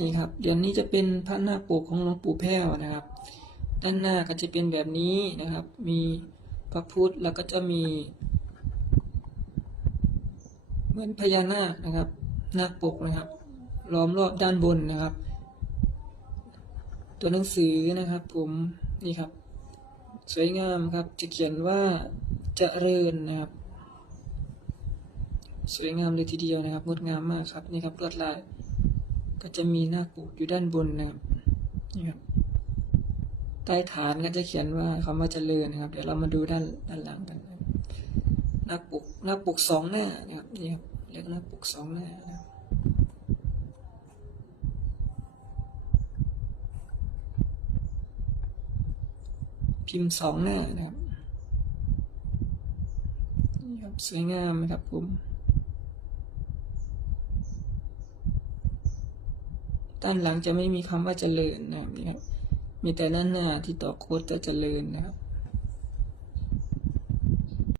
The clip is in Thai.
นี่ครับเดี๋ยวนี้จะเป็นพระหน้าปกของหลวงปู่แพ้วนะครับ ด้านหน้าก็จะเป็นแบบนี้นะครับ มีพระพุทธแล้วก็จะมี เหมือนพญานาคนะครับหน้าปกนะครับล้อมรอบด้านบนนะครับ ตัวหนังสือนะครับ ผมนี่ครับ สวยงามครับจะเขียนว่าเจริญนะครับ สวยงามเลยทีเดียวนะครับงดงามมากครับนี่ครับลวดลาย ก็จะมีหน้าปกอยู่ด้านบนนะครับนี่ครับใต้ฐานก็จะเขียนว่าคำว่าเจริญนะครับ เดี๋ยวเรามาดูด้านด้านหลังกันนะหน้าปกหน้าปกสองหน้านะครับนี่ครับเรียกหน้าปกสองหน้านะครับพิมพ์สองหน้านะครับนี่ครับสวยงามนะครับผม ด้านหลังจะไม่มีคำว่าเจริญนะครับมีแต่ด้านหน้าที่ต่อโคตรจะเจริญนะครับ